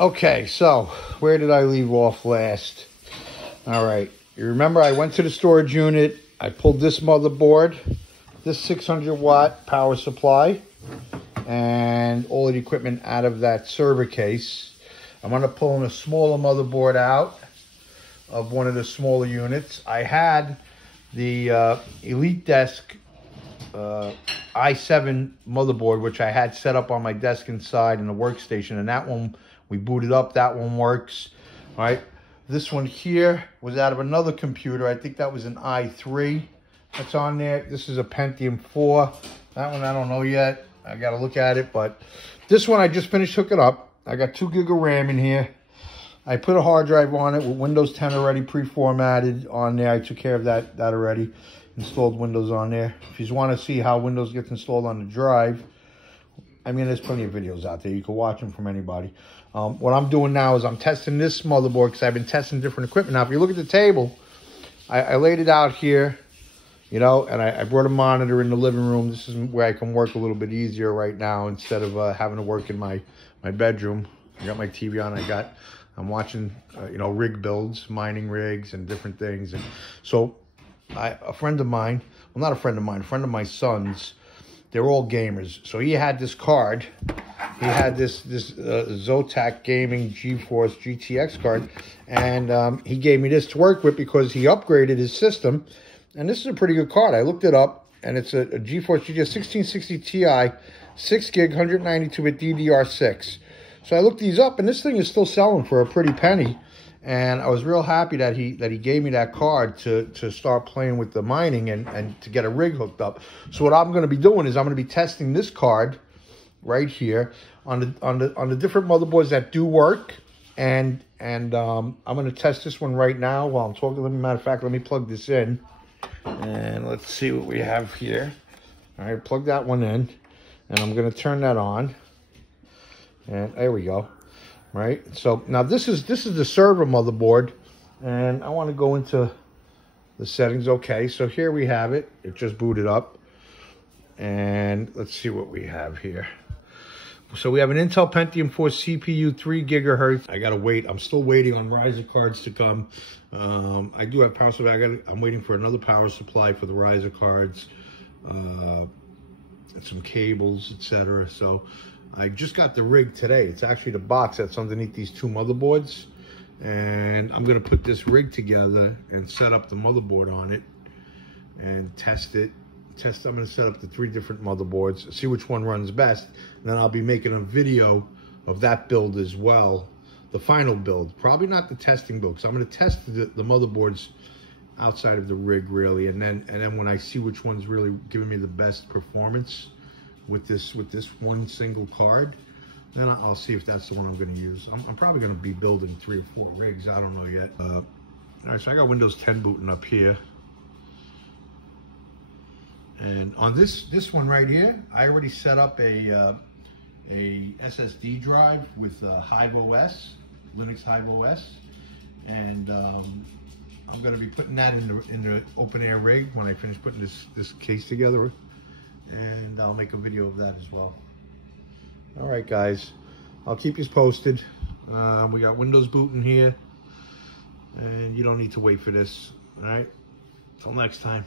Okay, so where did I leave off last? All right, you remember I went to the storage unit. I pulled this motherboard, this 600 watt power supply, and all of the equipment out of that server case. I'm gonna pull a smaller motherboard out of one of the smaller units. I had the Elite Desk i7 motherboard, which I had set up on my desk inside in the workstation, and that one we booted up. That one works. All right, this one here was out of another computer. I think that was an i3 that's on there. This is a Pentium 4. That one I don't know yet. I got to look at it, but this one I just finished hooking up. I got 2 gig of RAM in here. I put a hard drive on it with Windows 10 already pre-formatted on there. I took care of that already. Installed Windows on there. If you want to see how Windows gets installed on the drive, I mean, there's plenty of videos out there. You can watch them from anybody. What I'm doing now is I'm testing this motherboard because I've been testing different equipment. Now, if you look at the table, I laid it out here, you know, and I brought a monitor in the living room. This is where I can work a little bit easier right now instead of having to work in my bedroom. I got my TV on. I'm watching, you know, rig builds, mining rigs and different things. And so a friend of mine, well, not a friend of mine, a friend of my son's, they're all gamers. So he had this card. He had this Zotac Gaming GeForce GTX card. And he gave me this to work with because he upgraded his system. And this is a pretty good card. I looked it up, and it's a GeForce GTX 1660 Ti, 6 gig, 192-bit DDR6. So I looked these up, and this thing is still selling for a pretty penny. And I was real happy that he gave me that card to start playing with the mining and to get a rig hooked up. So what I'm going to be doing is I'm going to be testing this card right here on the different motherboards that do work. And I'm going to test this one right now while I'm talking. Matter of fact, let me plug this in. And let's see what we have here. All right, plug that one in. And I'm going to turn that on. And there we go. Right, so now this is the server motherboard, and I want to go into the settings. Okay, so here we have it. It just booted up, and let's see what we have here. So we have an Intel Pentium 4 CPU, 3 gigahertz. I gotta wait. I'm still waiting on riser cards to come. I do have power supply. I'm waiting for another power supply for the riser cards, and some cables, etc. So I just got the rig today. It's actually the box that's underneath these 2 motherboards. And I'm going to put this rig together and set up the motherboard on it and test it. I'm going to set up the 3 different motherboards, see which one runs best. And then I'll be making a video of that build as well. The final build. Probably not the testing build, because I'm going to test the motherboards outside of the rig, really. And then when I see which one's really giving me the best performance with this one single card, then I'll see if that's the one I'm going to use. I'm probably going to be building 3 or 4 rigs. I don't know yet. All right, so I got Windows 10 booting up here, and on this one right here, I already set up a SSD drive with Hive OS, Linux Hive OS, and I'm going to be putting that in the open air rig when I finish putting this case together. And I'll make a video of that as well. All right, guys. I'll keep you posted. We got Windows booting here. And you don't need to wait for this. All right? Till next time.